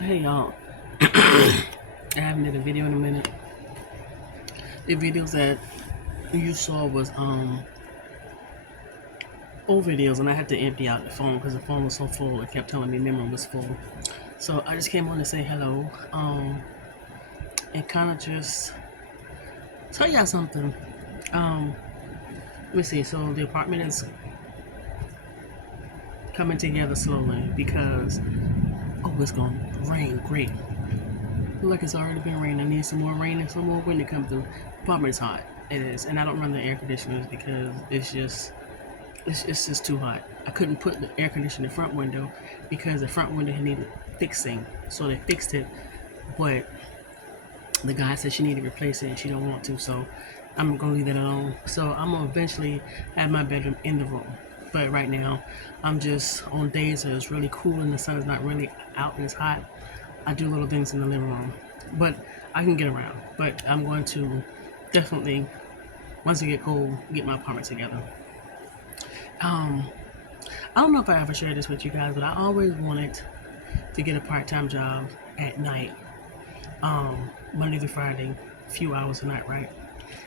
Hey y'all, I haven't did a video in a minute. The videos that you saw was old videos, and I had to empty out the phone because the phone was so full. It kept telling me memory was full. So I just came on to say hello, and kind of just tell y'all something. Let me see. So the apartment is coming together slowly because it's gonna rain. Great. Look like it's already been raining. I need some more rain and some more wind to come through. The apartment is hot. It is, and I don't run the air conditioners because it's just too hot. I couldn't put the air conditioner in the front window because the front window needed fixing. So they fixed it, but the guy said she needed to replace it and she don't want to. So I'm gonna leave that alone. So I'm gonna eventually have my bedroom in the room. But right now, I'm just on days that it's really cool and the sun is not really out and it's hot. I do little things in the living room, but I can get around. But I'm going to definitely, once it get cold, get my apartment together. Um, I don't know if I ever shared this with you guys, but I always wanted to get a part-time job at night, Monday through Friday, a few hours a night, right?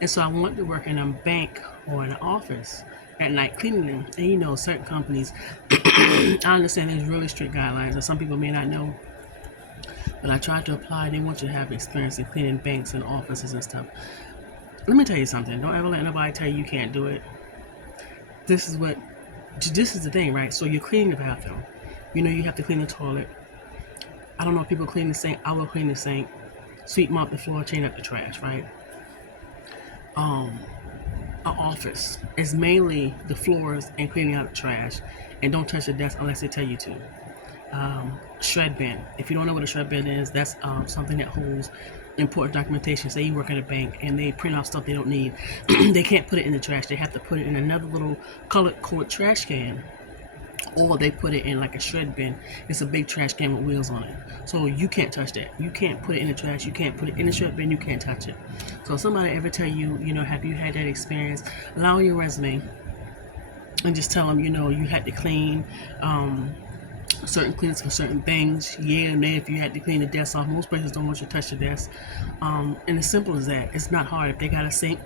And so I wanted to work in a bank or in an office at night cleaning them. And certain companies, I understand there's really strict guidelines, and some people may not know. But I tried to apply. They want you to have experience in cleaning banks and offices and stuff. Let me tell you something. Don't ever let anybody tell you can't do it. This is the thing, right? So you're cleaning the bathroom. You have to clean the toilet. I don't know if people clean the sink. I will clean the sink, sweep mop the floor, chain up the trash, right? An office is mainly the floors and cleaning out the trash, and don't touch the desk unless they tell you to. Shred bin. If you don't know what a shred bin is, that's something that holds important documentation. Say you work at a bank and they print off stuff they don't need. They can't put it in the trash. They have to put it in another little colored trash can, or they put it in like a shred bin. It's a big trash can with wheels on it. So you can't touch that. You can't put it in the trash. You can't put it in the shred bin. You can't touch it. So if somebody ever tell you, have you had that experience, allow your resume and just tell them, you had to clean certain cleaners for certain things. Yeah, and then if you had to clean the desk off, most places don't want you to touch the desk. And as simple as that. It's not hard. If they got a sink,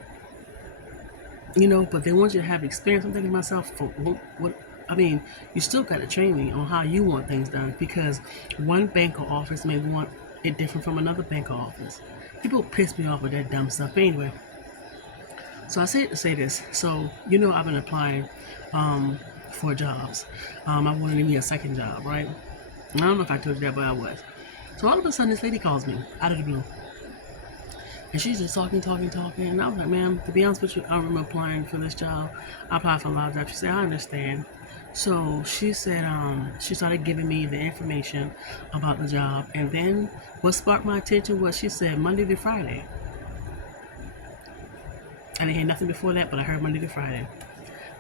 but they want you to have experience. I'm thinking to myself, for what I mean, you still got to train me on how you want things done, because one bank or office may want it different from another bank or office. People piss me off with that dumb stuff. Anyway, so I say it to say this. So I've been applying for jobs. I wanted to be a second job, right? And I don't know if I told you that, but I was. So all of a sudden, this lady calls me out of the blue. And she's just talking. And I was like, ma'am, to be honest with you, I remember applying for this job. I applied for a lot of jobs. She said, I understand. So she said, she started giving me the information about the job. And then what sparked my attention was she said Monday to Friday. I didn't hear nothing before that, but I heard Monday to Friday.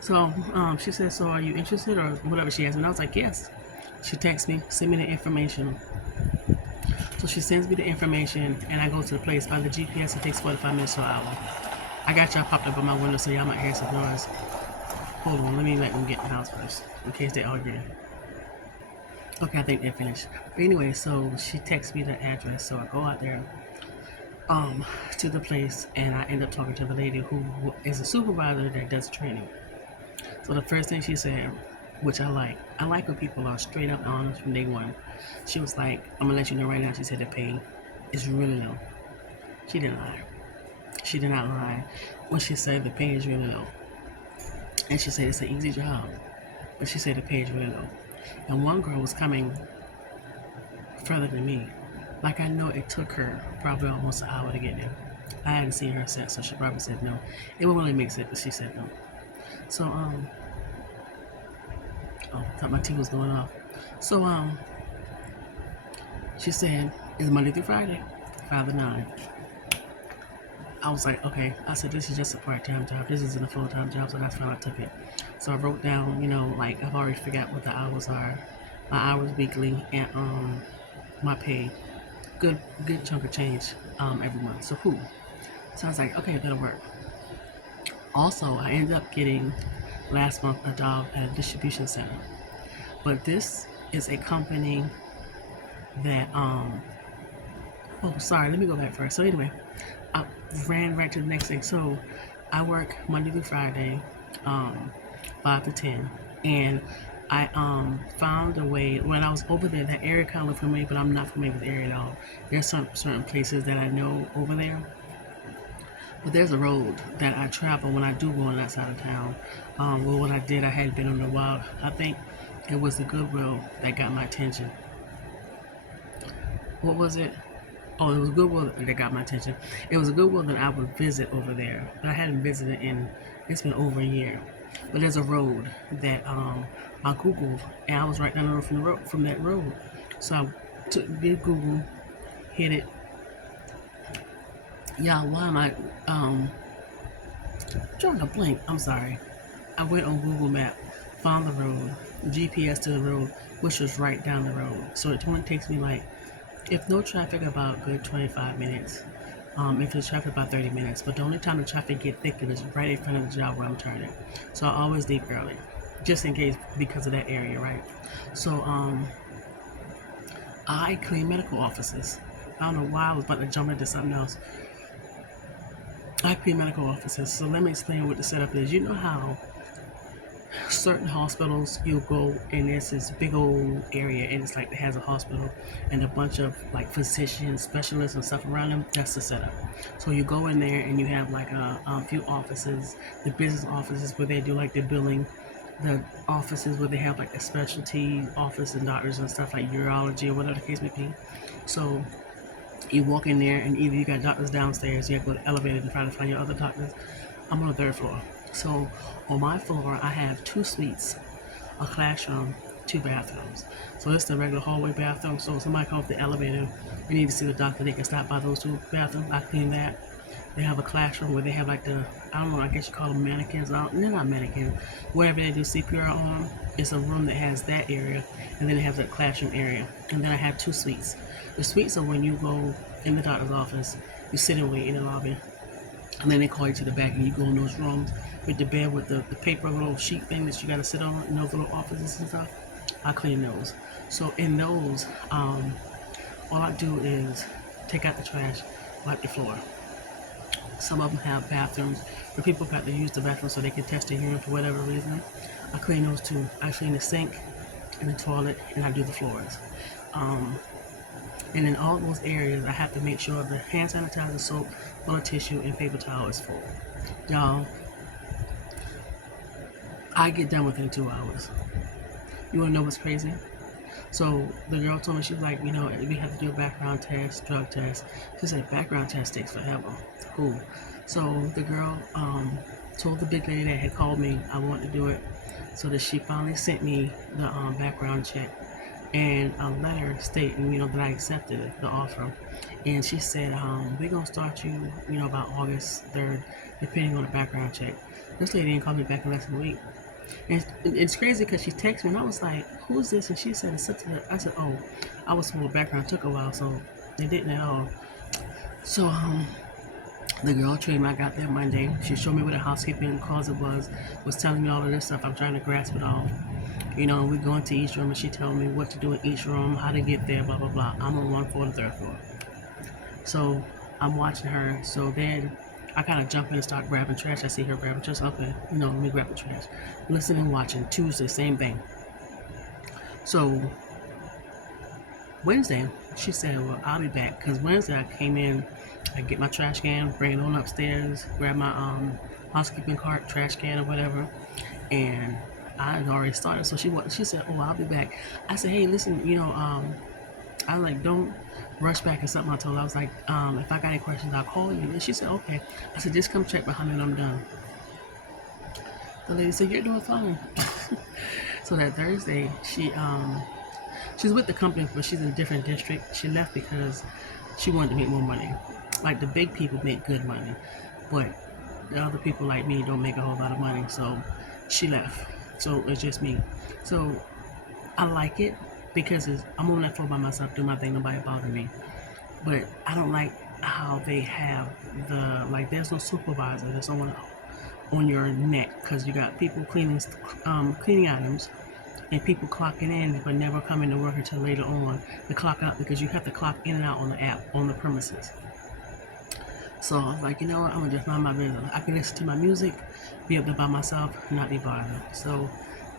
So she said, so are you interested or whatever she asked me? And I was like, yes. She texts me, send me the information. So she sends me the information, and I go to the place. By the GPS, it takes 45 minutes to an hour. I got y'all popped up on my window, so y'all might hear some noise. Hold on, let me let them get in the house first, in case they're arguing. Okay, I think they're finished. But anyway, so she texts me the address, so I go out there to the place, and I end up talking to the lady who is a supervisor that does training. So the first thing she said, which I like when people are straight up honest from day one. She was like, I'm gonna let you know right now, she said the pay is really low. She didn't lie. She did not lie when she said the pay is really low. And she said it's an easy job, but she said the pay is really low. And one girl was coming further than me. Like, I know it took her probably almost an hour to get there. I hadn't seen her since, so she probably said no. It won't really make sense, but she said no. So I thought my TV was going off. So she said it's Monday through Friday, 5 to 9. I was like, okay. I said, this is just a part-time job. This isn't a full-time job, so that's fine. I took it. So I wrote down, like, I've already figured out what the hours are, my hours weekly, and my pay. Good chunk of change every month. So cool. So I was like, okay, that'll work. Also, I ended up getting last month a job at a distribution center. But this is a company that oh, sorry, let me go back first. So anyway, I ran right to the next thing. So I work Monday through Friday, um, 5 to 10, and I found a way when I was over there. That area kind of looked familiar, but I'm not familiar with the area at all. There's some certain places that I know over there, but there's a road that I travel when I do go on that side of town. Well, what I did, I hadn't been on a while. I think it was the Goodwill that got my attention. What was it? Oh, it was Goodwill that got my attention. It was a Goodwill that I would visit over there, but I hadn't visited in, it's been over a year. But there's a road that I googled, and I was right down the road from that road. So I did Google, hit it. Y'all, why am I drawing a blank? I'm sorry. I went on Google Map, found the road, GPS to the road, which was right down the road. So it only takes me like, if no traffic, about good 25 minutes. If there's traffic, about 30 minutes. But the only time the traffic get thick is right in front of the job where I'm turning. So I always leave early, just in case because of that area, right? So I clean medical offices. I don't know why I was about to jump into something else. I clean medical offices. So let me explain what the setup is. You know how certain hospitals you'll go and there's this big old area and it's like it has a hospital and a bunch of like physicians, specialists and stuff around them. That's the setup. So you go in there and you have like a few offices, the business offices where they do like the billing, the offices where they have like a specialty office and doctors and stuff like urology or whatever the case may be. So you walk in there and either you got doctors downstairs, you have to go to the elevator to try to find your other doctors. I'm on the third floor. So on my floor, I have two suites, a classroom, two bathrooms. So it's the regular hallway bathroom. So if somebody comes off the elevator, they need to see the doctor, they can stop by those two bathrooms. I clean that. They have a classroom where they have like the, I don't know, I guess you call them mannequins. They're not mannequins. Wherever they do CPR on, it's a room that has that area. And then it has that classroom area. And then I have two suites. The suites are when you go in the doctor's office, you sit and wait in the lobby. And then they call you to the back and you go in those rooms with the bed with the paper little sheet thing that you got to sit on in those little offices and stuff. I clean those. So in those, all I do is take out the trash, wipe the floor. Some of them have bathrooms where people have to use the bathroom so they can test their urine for whatever reason. I clean those too. I clean the sink and the toilet and I do the floors. And in all those areas, I have to make sure the hand sanitizer, soap, toilet tissue, and paper towel is full. Y'all, I get done within 2 hours. You wanna know what's crazy? So the girl told me, she was like, we have to do a background test, drug test. She said background test takes forever. Cool. So the girl told the big lady that had called me I wanted to do it, so that she finally sent me the background check and a letter stating, that I accepted it, the offer. And she said, we're gonna start you, about August 3rd, depending on the background check. This lady didn't call me back in less than a week. And it's crazy because she texted me and I was like, who's this? And she said, it's such a, I said, oh, I was told the background took a while, so it didn't at all. So, the girl trained me, I got there Monday. She showed me where the housekeeping closet was telling me all of this stuff. I'm trying to grasp it all. We go into each room and she told me what to do in each room, how to get there, blah, blah, blah. I'm on 1 floor, the third floor. So I'm watching her. So then I kind of jump in and start grabbing trash. I see her grabbing trash. Okay, let me grab the trash. Listening, watching. Tuesday, same thing. So Wednesday, she said, well, I'll be back. Because Wednesday I came in, I get my trash can, bring it on upstairs, grab my housekeeping cart, trash can or whatever. And I had already started. So she said, oh, I'll be back. I said, hey, listen, I was like, don't rush back or something. I told her, I was like, if I got any questions, I'll call you. And she said, okay. I said, just come check behind me when I'm done. The lady said, you're doing fine. So that Thursday, she's with the company, but she's in a different district. She left because she wanted to make more money. Like the big people make good money, but the other people like me don't make a whole lot of money. So she left. So it's just me. So I like it because I'm on that floor by myself, doing my thing, nobody bother me. But I don't like how they have there's no supervisor, there's someone on your neck because you got people cleaning items, and people clocking in but never coming to work until later on to clock out, because you have to clock in and out on the app on the premises. So I was like, you know what, I'm gonna just mind my business. I can listen to my music, be up there by myself, not be bothered. So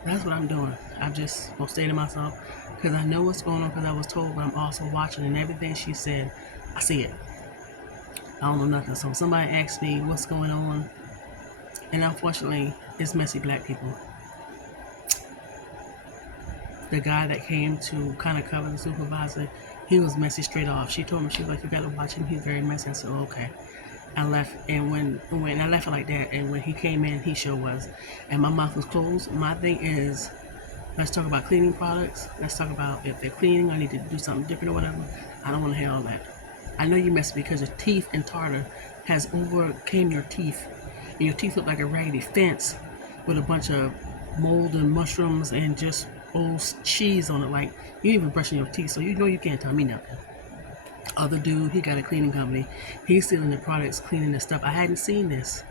that's what I'm doing. I'm just gonna stay to myself because I know what's going on, because I was told, but I'm also watching, and everything she said, I see it. I don't know nothing. So somebody asked me what's going on, and unfortunately, it's messy black people. The guy that came to kind of cover the supervisor, he was messy straight off. She told me, she was like, you gotta watch him, he's very messy. I said, oh, okay. I left, and when I left it like that, and when he came in, he sure was, and my mouth was closed. My thing is, let's talk about cleaning products. Let's talk about if they're cleaning, I need to do something different or whatever. I don't want to hear all that. I know you messed because your teeth and tartar has overcame your teeth, and your teeth look like a raggedy fence with a bunch of mold and mushrooms and just old cheese on it. Like, you ain't even brushing your teeth, so you know you can't tell me nothing. Other dude, he got a cleaning company. He's stealing the products, cleaning the stuff. I hadn't seen this.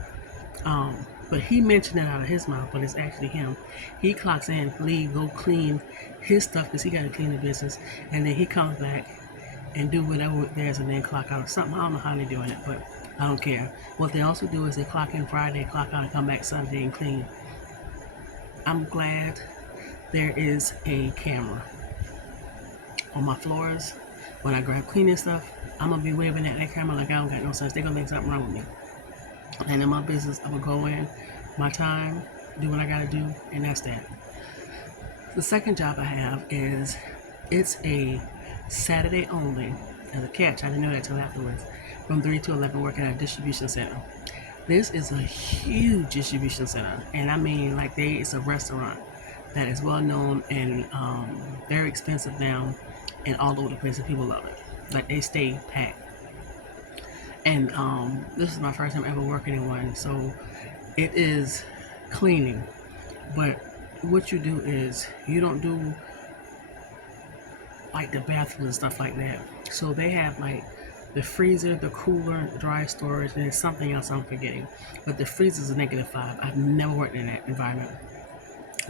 But he mentioned it out of his mouth, but it's actually him. He clocks in, leave, go clean his stuff because he got to clean the business, and then he comes back and do whatever there's, and then clock out or something. I don't know how they're doing it, but I don't care. What they also do is they clock in Friday, clock out, and come back Sunday and clean. I'm glad there is a camera on my floors. When I grab cleaning stuff, I'm gonna be waving at that camera like I don't got no sense. They're gonna think something wrong with me. And in my business, I'm gonna go in, my time, do what I gotta do, and that's that. The second job I have is, it's a Saturday only. As a catch, I didn't know that till afterwards. From 3 to 11, working at a distribution center. This is a huge distribution center, and I mean, like, it's a restaurant that is well known and very expensive now, and all over the place, and people love it. Like, they stay packed. And this is my first time ever working in one, so it is cleaning. But what you do is, you don't do like the bathrooms and stuff like that. So they have like the freezer, the cooler, dry storage, and there's something else I'm forgetting. But the freezer is a -5. I've never worked in that environment,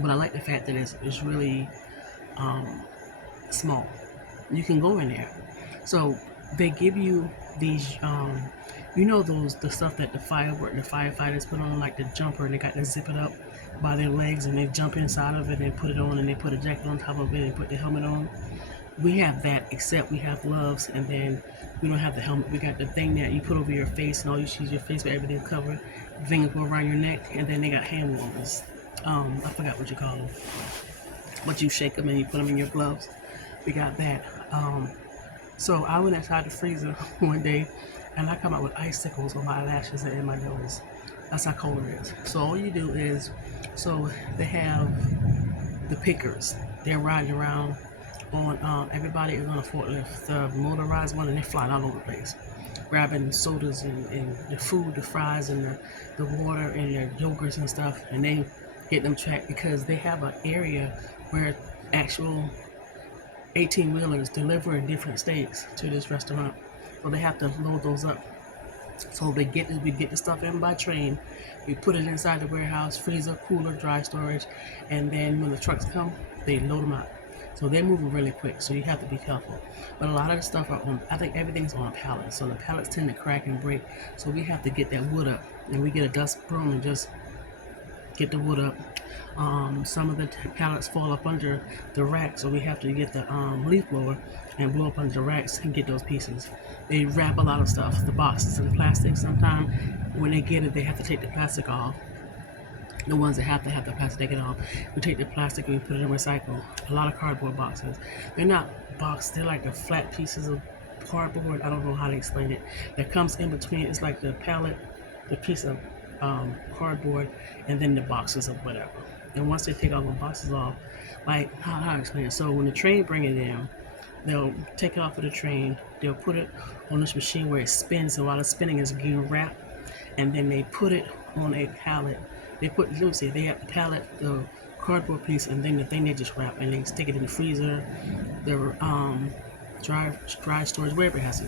but I like the fact that it's really small. You can go in there. So they give you these, you know, the stuff that the firefighters put on, like the jumper, and they got to zip it up by their legs, and they jump inside of it and put it on, and they put a jacket on top of it and put the helmet on. We have that, except we have gloves, and then we don't have the helmet. We got the thing that you put over your face, and all you see is your face, but everything's covered. The thing that go around your neck, and then they got hand warmers. I forgot what you call them, but you shake them and you put them in your gloves. We got that. So I went outside the freezer one day, and I come out with icicles on my lashes and in my nose. That's how cold it is. So all you do is, so they have the pickers. They're riding around on, everybody is on a forklift, the motorized one, and they're flying all over the place, grabbing sodas and the food, the fries, and the water, and their yogurts and stuff, and they get them tracked because they have an area where actual 18-wheelers deliver in different states to this restaurant, so they have to load those up. So we get the stuff in by train, we put it inside the warehouse, freezer, cooler, dry storage, and then when the trucks come, they load them out. So they're moving really quick, so you have to be careful. But a lot of the stuff are on, I think everything's on pallets, so the pallets tend to crack and break, so we have to get that wood up, and we get a dust broom and just get the wood up. Some of the pallets fall up under the rack, so we have to get the leaf blower and blow up under the racks and get those pieces. They wrap a lot of stuff, the boxes and plastic. Sometimes when they get it, they have to take the plastic off. The ones that have the plastic, take it off. We take the plastic and we put it in recycle. A lot of cardboard boxes. They're not boxed, they're like the flat pieces of cardboard. I don't know how to explain it. That comes in between, it's like the pallet, the piece of cardboard, and then the boxes of whatever. And once they take all the boxes off, like, how to explain it? So when the train bring it in, they'll take it off of the train, they'll put it on this machine where it spins, and while it's spinning, it's getting wrapped, and then they put it on a pallet. They have the pallet, the cardboard piece, and then the thing they just wrap, and they stick it in the freezer, the dry storage, wherever it has to.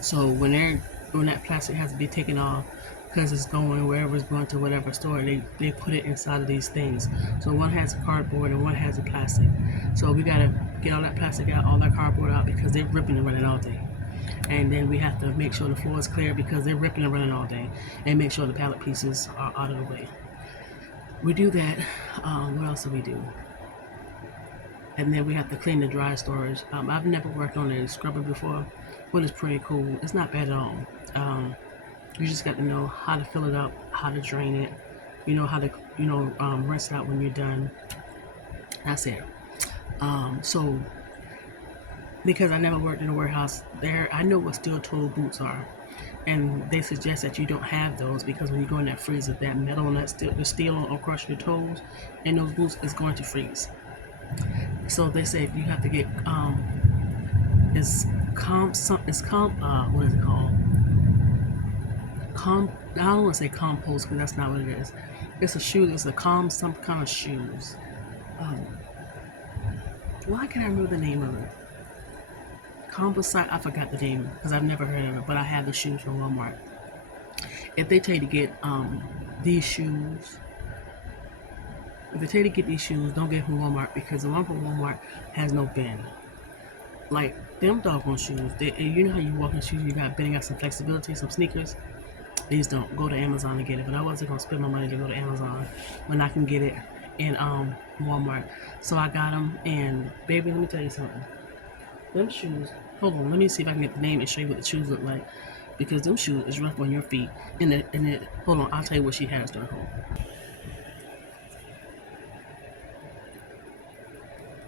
So when that plastic has to be taken off, because it's going wherever it's going to whatever store. They put it inside of these things. So one has a cardboard and one has a plastic. So we gotta get all that plastic out, all that cardboard out because they're ripping and running all day. And then we have to make sure the floor is clear because they're ripping and running all day, and make sure the pallet pieces are out of the way. We do that. What else do we do? And then we have to clean the dry storage. I've never worked on a scrubber before, but it's pretty cool. It's not bad at all. You just got to know how to fill it up, how to drain it, how to rinse it out when you're done. That's it. So because I never worked in a warehouse there, I know what steel-toed boots are, and they suggest that you don't have those because when you go in that freezer, that metal and that steel, the steel across your toes, and those boots is going to freeze. So they say you have to get what is it called? I don't want to say compost because that's not what it is. It's a shoe. It's some kind of shoes. Why can't I remember the name of it? Composite. I forgot the name because I've never heard of it, but I have the shoes from Walmart. If they tell you to get these shoes, don't get from Walmart because the one from Walmart has no bend. Like them doggone shoes, you know how you walk in shoes, you got bending, got some flexibility, some sneakers. These don't. Go to Amazon to get it. But I wasn't gonna spend my money to go to Amazon when I can get it in Walmart. So I got them, and baby, let me tell you something. Them shoes. Hold on, let me see if I can get the name and show you what the shoes look like, because them shoes is rough on your feet. Hold on, I'll tell you what she has done.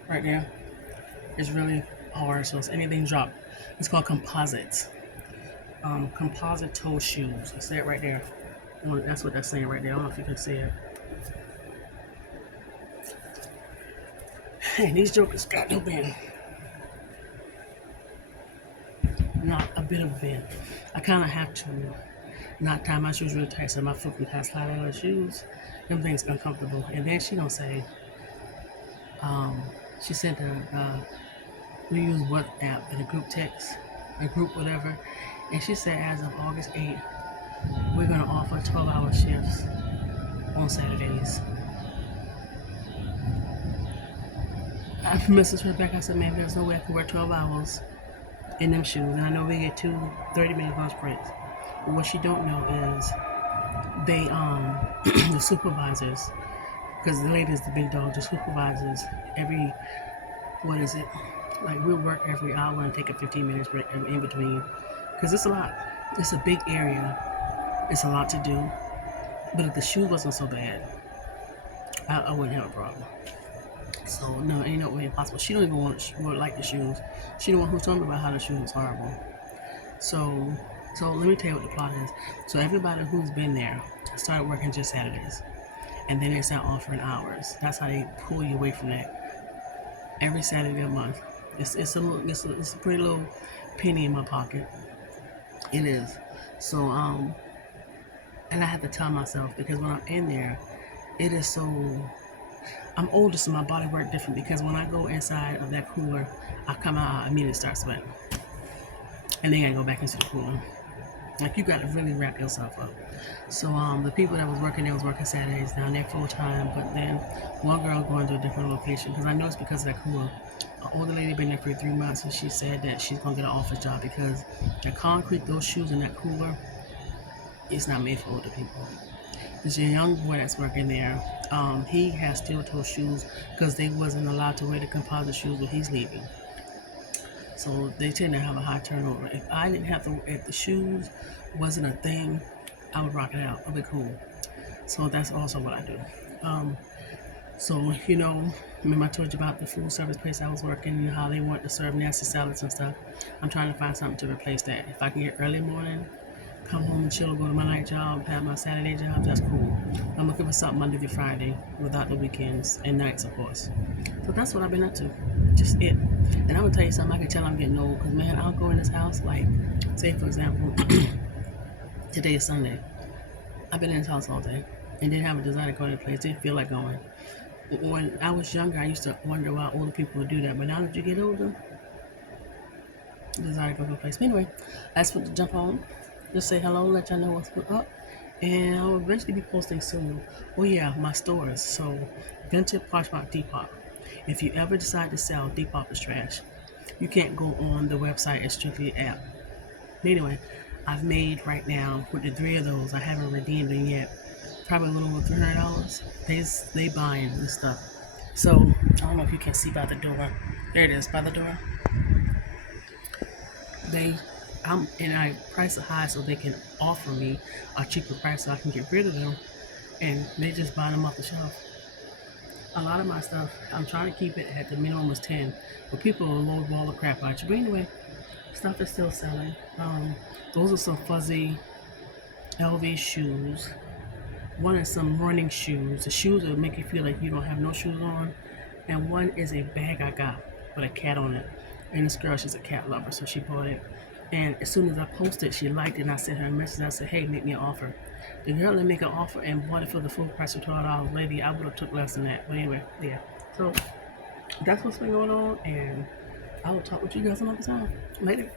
Right there, it's really hard. So it's anything drop. It's called composites. Composite toe shoes. I say it right there. That's what they're saying right there. I don't know if you can see it. And these jokers got no bend. Not a bit of a bend. I kind of have to not tie my shoes really tight so my foot can kind of slide out of the shoes. Them things uncomfortable. And then she don't say, she said that we use WhatsApp in a group text, a group whatever. And she said as of August 8th, we're going to offer 12-hour shifts on Saturdays. I messaged her back. I said, man, there's no way I can work 12 hours in them shoes. And I know we get 2 30-minute lunch breaks. But what she don't know is they, the supervisors, because the lady is the big dog, the supervisors, we'll work every hour and take a 15 minutes break in between. Because it's a lot. It's a big area. It's a lot to do. But if the shoe wasn't so bad, I wouldn't have a problem. So no, ain't no way possible. She don't even like the shoes. She the one who told me about how the shoes was horrible. So let me tell you what the plot is. So everybody who's been there started working just Saturdays, and then they start offering hours. That's how they pull you away from that. Every Saturday a month. It's a pretty little penny in my pocket. It is. So and I have to tell myself because when I'm in there, it is so. I'm older, so my body works different because when I go inside of that cooler, I come out, I immediately start sweating. And then I go back into the cooler. Like, you got to really wrap yourself up. So the people that was working there was working Saturdays. Now they're full time, but then one girl going to a different location because I know it's because of that cooler. An older lady been there for 3 months, and she said that she's going to get an office job because the concrete, those shoes in that cooler, it's not made for older people. There's a young boy that's working there. He has steel-toe shoes because they wasn't allowed to wear the composite shoes when he's leaving. So they tend to have a high turnover. If the shoes wasn't a thing, I would rock it out. It'd be cool. So that's also what I do. Remember I told you about the food service place I was working and how they want to serve nasty salads and stuff. I'm trying to find something to replace that. If I can get early morning, come home and chill, go to my night job, have my Saturday job, that's cool. I'm looking for something Monday through Friday without the weekends and nights, of course. So that's what I've been up to. Just it. And I'm going to tell you something, I can tell I'm getting old because, man, I'll go in this house, like, say, for example, today is Sunday. I've been in this house all day and didn't have a desire to go to the place, didn't feel like going. When I was younger, I used to wonder why older people would do that, but now that you get older, desire to go to a place. Anyway, that's what to jump on. Just say hello, let y'all know what's up. And I'll eventually be posting soon. Oh yeah, my stores. So, Vintage Poshmark Depop. If you ever decide to sell, Depop is trash. You can't go on the website. It's strictly an app. But anyway, I've made right now with the three of those. I haven't redeemed them yet. Probably a little over $300. They buying this stuff. So I don't know if you can see by the door. There it is by the door. They, and I price it high so they can offer me a cheaper price so I can get rid of them, and they just buy them off the shelf. A lot of my stuff, I'm trying to keep it at the minimum was 10, but people will lowball the crap out you. But anyway, stuff is still selling. Those are some fuzzy LV shoes. One is some running shoes. The shoes that make you feel like you don't have no shoes on. And one is a bag I got with a cat on it. And this girl, she's a cat lover, so she bought it. And as soon as I posted, she liked it, and I sent her a message. I said, "Hey, make me an offer." The girl didn't make an offer and bought it for the full price of $12. Lady, I would have took less than that. But anyway, yeah. So that's what's been going on, and I will talk with you guys another time. Later.